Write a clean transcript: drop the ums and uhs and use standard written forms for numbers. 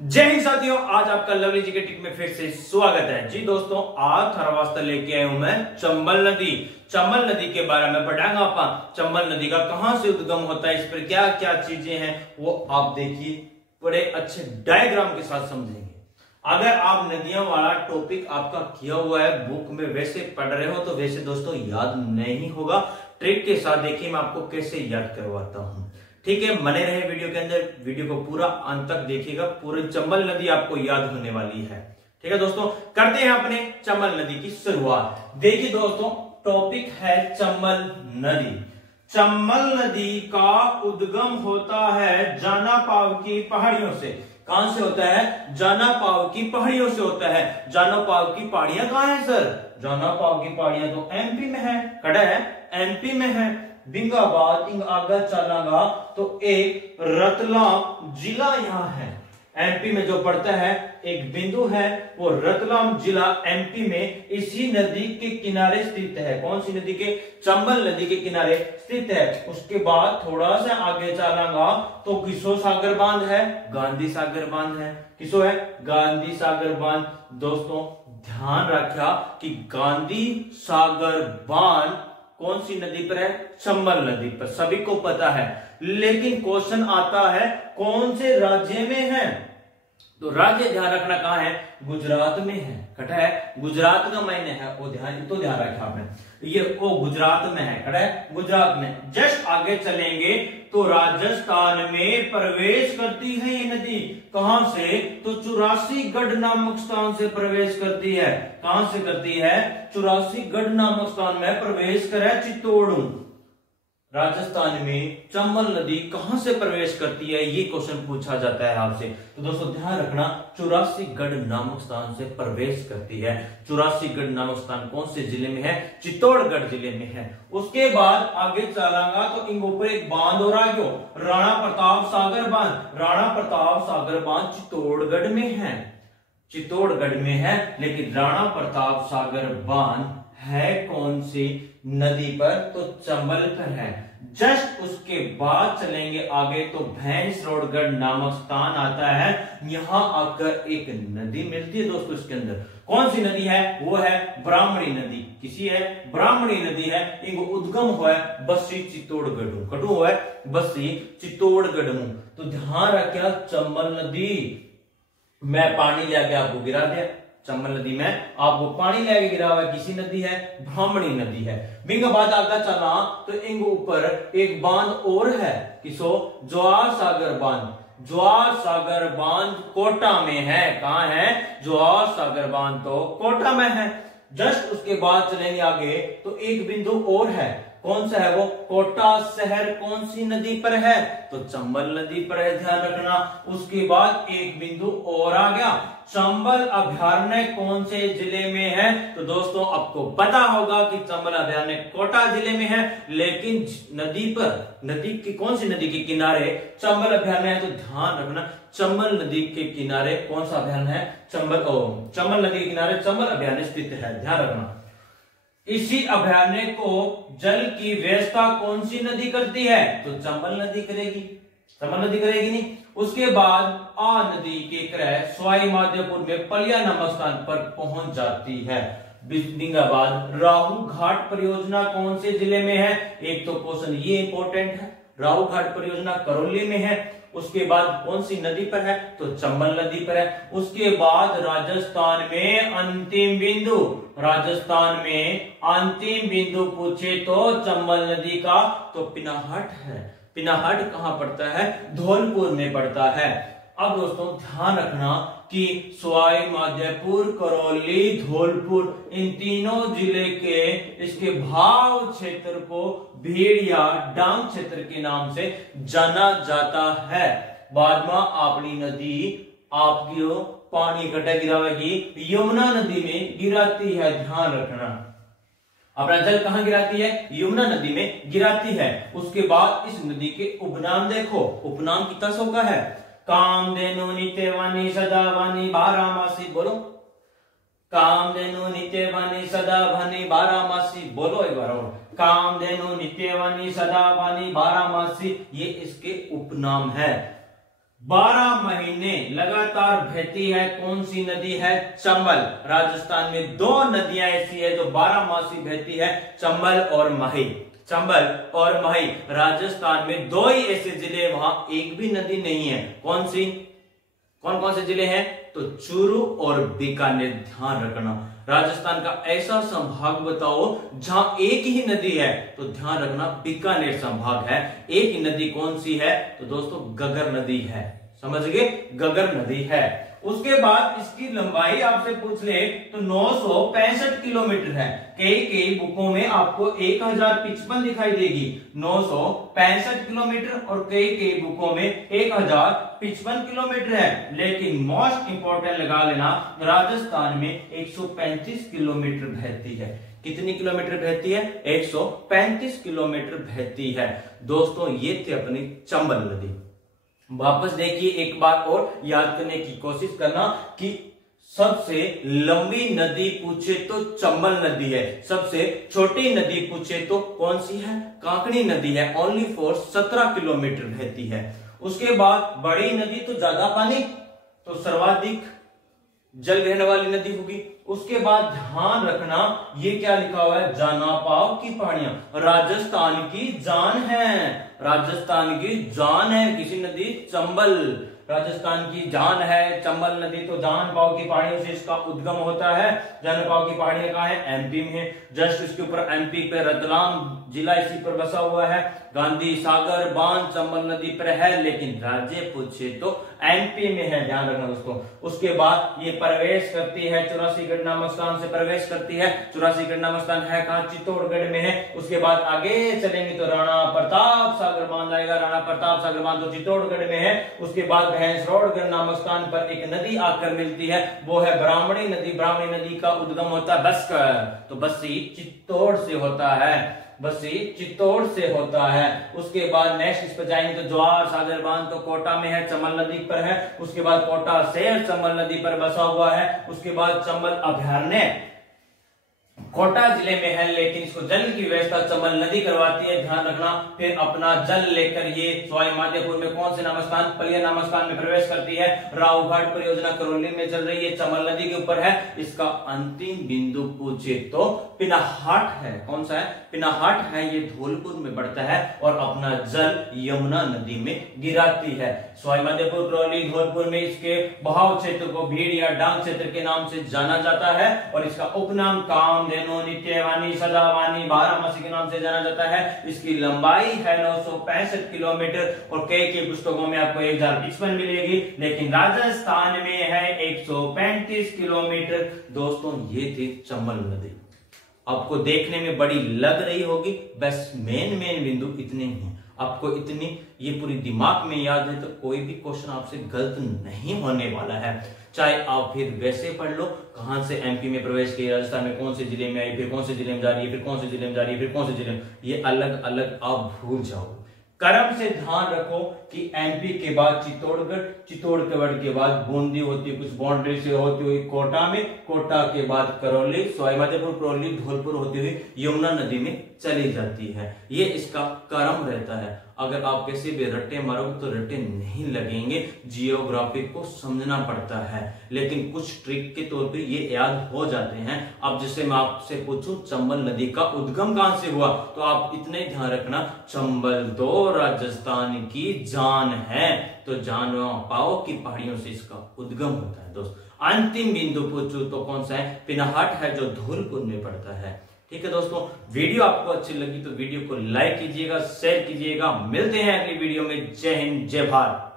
जय हिंद साथियों, आज आपका लवली जी के टिक में फिर से स्वागत है। जी दोस्तों, आज थारा वास्ते लेके आया हूं मैं चंबल नदी। चंबल नदी के बारे में पढ़ाएंगे आप। चंबल नदी का कहां से उद्गम होता है, इस पर क्या क्या चीजें हैं वो आप देखिए, बड़े अच्छे डायग्राम के साथ समझेंगे। अगर आप नदियों वाला टॉपिक आपका किया हुआ है, बुक में वैसे पढ़ रहे हो तो वैसे दोस्तों याद नहीं होगा। ट्रिक के साथ देखिए मैं आपको कैसे याद करवाता हूं। ठीक है, बने रहे वीडियो के अंदर, वीडियो को पूरा अंत तक देखिएगा। पूरी चंबल नदी आपको याद होने वाली है। ठीक है दोस्तों, करते हैं अपने चंबल नदी की शुरुआत। देखिए दोस्तों, टॉपिक है चंबल नदी। चंबल नदी का उद्गम होता है जाना पाव की पहाड़ियों से। कहां से होता है? जाना पाव की पहाड़ियों से होता है। जाना पाव की पहाड़ियां कहां है सर? जाना पाव की पहाड़ियां तो एमपी में है। कड़ा है, एमपी में है। बिंगाबाद इंग आगा चलागा तो एक रतलाम जिला यहाँ है। एमपी में जो पड़ता है एक बिंदु है, वो रतलाम जिला एमपी में इसी नदी के किनारे स्थित है। कौन सी नदी के? चंबल नदी के किनारे स्थित है। उसके बाद थोड़ा सा आगे चलागा तो किसो सागर बांध है, गांधी सागर बांध है। किसो है? गांधी सागर बांध। दोस्तों ध्यान रखा कि गांधी सागर बांध कौन सी नदी पर है? चंबल नदी पर, सभी को पता है। लेकिन क्वेश्चन आता है कौन से राज्य में है, तो राज्य ध्यान रखना कहां है? गुजरात में है। कटा है, गुजरात का महीने है, वो ध्यान रखा आपने। ये वो गुजरात में है। कटा है, गुजरात में। जस्ट आगे चलेंगे तो राजस्थान में प्रवेश करती है ये नदी। कहां से? तो 84 नामक स्थान से प्रवेश करती है। कहां से करती है? 84 नामक स्थान में प्रवेश करे चित्तौड़। राजस्थान में चंबल नदी कहां से प्रवेश करती है, ये क्वेश्चन पूछा जाता है आपसे। तो दोस्तों ध्यान रखना, 84 नामक स्थान से प्रवेश करती है। 84 नामक स्थान कौन से जिले में है? चित्तौड़गढ़ जिले में है। उसके बाद आगे चलांगा तो इन ऊपर एक बांध और आ गयो, राणा प्रताप सागर बांध। राणा प्रताप सागर बांध चित्तौड़गढ़ में है। चित्तौड़गढ़ में है, लेकिन राणा प्रताप सागर बांध है कौन सी नदी पर? तो चंबल पर है। जस्ट उसके बाद चलेंगे आगे तो भैंसरोडगढ़ नामक स्थान आता है। यहां आकर एक नदी मिलती है दोस्तों इसके अंदर। कौन सी नदी है? वो है ब्राह्मणी नदी। किसी है? ब्राह्मणी नदी है। इनको उद्गम हुआ है बस्सी चित्तौड़गढ़। कटु हुआ है बस्सी चित्तौड़गढ़। तो ध्यान रखिया, चंबल नदी में पानी लेके आपको गिरा दिया। चंबल नदी में आपको पानी लेके गिरा हुआ किसी नदी है? ब्राह्मणी नदी है। बिंग बाद आगे चला तो इनके ऊपर एक बांध और है। किसो? ज्वार सागर बांध। ज्वार सागर बांध कोटा में है। कहां है? ज्वार सागर बांध तो कोटा में है। जस्ट उसके बाद चलेंगे आगे तो एक बिंदु और है। कौन सा है वो? कोटा शहर कौन सी नदी पर है? तो चंबल नदी पर है, ध्यान रखना। उसके बाद एक बिंदु और आ गया, चंबल अभयारण्य कौन से जिले में है? तो दोस्तों आपको पता होगा कि चंबल अभयारण्य कोटा जिले में है, लेकिन नदी पर, नदी की कौन सी नदी के किनारे चंबल अभयारण्य है? तो ध्यान रखना, चंबल नदी के किनारे कौन सा अभयारण्य है? चंबल नदी के किनारे चंबल अभयारण्य स्थित है, ध्यान रखना। इसी अभयारण्य को जल की व्यवस्था कौन सी नदी करती है? तो चंबल नदी करेगी। चंबल नदी करेगी नहीं। उसके बाद आ नदी के क्रय सवाई माधोपुर में पलिया नामक स्थान पर पहुंच जाती है। बिंगाबाद राहु घाट परियोजना कौन से जिले में है? एक तो क्वेश्चन ये इंपॉर्टेंट है। राहु घाट परियोजना करौली में है। उसके बाद कौन सी नदी पर है? तो चंबल नदी पर है। उसके बाद राजस्थान में अंतिम बिंदु, राजस्थान में अंतिम बिंदु पूछे तो चंबल नदी का तो पिनाहट है। पिनाहट कहां पड़ता है? धौलपुर में पड़ता है। अब दोस्तों ध्यान रखना कि सवाई माधोपुर, करौली, धौलपुर इन तीनों जिले के इसके भाव क्षेत्र को भीड़ या डांग क्षेत्र के नाम से जाना जाता है। बाद में अपनी नदी आपकी पानी इकट्ठा गिरावेगी, यमुना नदी में गिराती है, ध्यान रखना। अपना जल कहां गिराती है? यमुना नदी में गिराती है। उसके बाद इस नदी के उपनाम देखो, उपनाम कितना सौ का है? कामधेनु नित्यवानी सदावानी बारहमासी। बोलो, कामधेनु नित्यवानी सदावानी बारहमासी। बोलो एक बार और, कामधेनु नित्यवानी सदावानी बारहमासी। ये इसके उपनाम है। 12 महीने लगातार बहती है कौन सी नदी है? चंबल। राजस्थान में 2 नदियां ऐसी है जो 12 मासी बहती है, चंबल और माही। चंबल और माही, राजस्थान में 2 ही ऐसे जिले, वहां एक भी नदी नहीं है। कौन सी? कौन कौन से जिले हैं? तो चूरू और बीकानेर। ध्यान रखना, राजस्थान का ऐसा संभाग बताओ जहां एक ही नदी है, तो ध्यान रखना बीकानेर संभाग है। एक ही नदी कौन सी है? तो दोस्तों गगर नदी है। समझ गए? गगर नदी है। उसके बाद इसकी लंबाई आपसे पूछ ले तो 965 किलोमीटर है। कई बुकों में आपको 1055 दिखाई देगी, 965 किलोमीटर, और कई बुकों में 1055 किलोमीटर है। लेकिन मोस्ट इंपोर्टेंट लगा लेना, राजस्थान में 135 किलोमीटर बहती है। कितनी किलोमीटर बहती है? 135 किलोमीटर बहती है। दोस्तों ये थी अपनी चंबल नदी। वापस देखिए, एक बार और याद करने की कोशिश करना कि सबसे लंबी नदी पूछे तो चंबल नदी है, सबसे छोटी नदी पूछे तो कौन सी है? कांकड़ी नदी है, ओनली फॉर 17 किलोमीटर बहती है। उसके बाद बड़ी नदी तो ज्यादा पानी, तो सर्वाधिक जल ग्रहण वाली नदी होगी। उसके बाद ध्यान रखना, ये क्या लिखा हुआ है? जानापाव की पहाड़ियां राजस्थान की जान है, राजस्थान की जान है। किसी नदी? चंबल, राजस्थान की जान है चंबल नदी। तो जानपाव की पहाड़ियों से इसका उद्गम होता है। जानपाव की पहाड़ियां कहां है? एमपी में है। जस्ट इसके ऊपर एमपी पे रतलाम जिला इसी पर बसा हुआ है। गांधी सागर बांध चंबल नदी पर है, लेकिन राज्य पूछे तो एमपी में है। ध्यान रखना दोस्तों। उसके बाद ये प्रवेश करती है 84गढ़ नामक स्थान से प्रवेश करती है। 84गढ़ नामक स्थान है कहां? चित्तौड़गढ़ में है। उसके बाद आगे चलेंगे तो राणा प्रताप सागर बांध आएगा। राणा प्रताप सागर बांध तो चित्तौड़गढ़ में है। उसके बाद भैंसरोडगढ़ नामक स्थान पर एक नदी आकर मिलती है, वो है ब्राह्मणी नदी। ब्राह्मणी नदी का उद्गम होता है बस्कर, तो बस्सी चित्तौड़ से होता है, बस्सी चित्तौड़ से होता है। उसके बाद नेक्स्ट इस पर जाएंगे तो ज्वार सागर बांध तो कोटा में है, चंबल नदी पर है। उसके बाद कोटा शहर चंबल नदी पर बसा हुआ है। उसके बाद चंबल अभयारण्य कोटा जिले में है, लेकिन इसको जल की व्यवस्था चंबल नदी करवाती है। ध्यान रखना। फिर अपना जल लेकर ये सवाई माधोपुर में कौन से नामक स्थान? पलिया नामक स्थान में प्रवेश करती है। रावघाट परियोजना करौली में चल रही है, चंबल नदी के ऊपर है। इसका अंतिम बिंदु पूछे तो पिनाहाट है। कौन सा है? पिनाहाट है। ये धौलपुर में पड़ता है और अपना जल यमुना नदी में गिराती है। सवाई माधोपुर, करौली, धौलपुर में इसके बहाव क्षेत्र को भीड़ या डांग क्षेत्र के नाम से जाना जाता है, और इसका उपनाम कामधेनु, नित्यवानी, सदावानी, बारामासी के नाम से जाना जाता है। इसकी लंबाई है 965 किलोमीटर, और कई पुस्तकों में आपको 1055 मिलेगी, लेकिन राजस्थान में है 135 किलोमीटर। दोस्तों ये थी चंबल नदी। आपको देखने में बड़ी लग रही होगी, बस मेन बिंदु इतने ही हैं। आपको इतनी ये पूरी दिमाग में याद है तो कोई भी क्वेश्चन आपसे गलत नहीं होने वाला है। चाहे आप फिर वैसे पढ़ लो, कहां से एमपी में प्रवेश किया, राजस्थान में कौन से जिले में आई, फिर कौन से जिले में जा रही है, फिर कौन से जिले में जा रही है, फिर कौन से जिले में, ये अलग अलग आप भूल जाओ। क्रम से ध्यान रखो कि एमपी के बाद चित्तौड़गढ़, चित्तौड़गढ़ के बाद बूंदी होती है, कुछ बाउंड्री से होती हुई कोटा में, कोटा के बाद करौली, सवाई माधोपुर, करौली, धौलपुर होती हुई यमुना नदी में चली जाती है। ये इसका क्रम रहता है। अगर आप कैसे भी रट्टे मारोगे तो रट्टे नहीं लगेंगे, जियोग्राफी को समझना पड़ता है, लेकिन कुछ ट्रिक के तौर पे ये याद हो जाते हैं। अब जैसे मैं आपसे पूछूं चंबल नदी का उद्गम कहां से हुआ, तो आप इतने ध्यान रखना, चंबल तो राजस्थान की जान है, तो जानपाव की पहाड़ियों से इसका उद्गम होता है। दोस्त अंतिम बिंदु पूछूं तो कौन सा है? पिनाहाट है, जो धौलपुर में पड़ता है। ठीक है दोस्तों, वीडियो आपको अच्छी लगी तो वीडियो को लाइक कीजिएगा, शेयर कीजिएगा। मिलते हैं अगली वीडियो में। जय हिंद, जय भारत।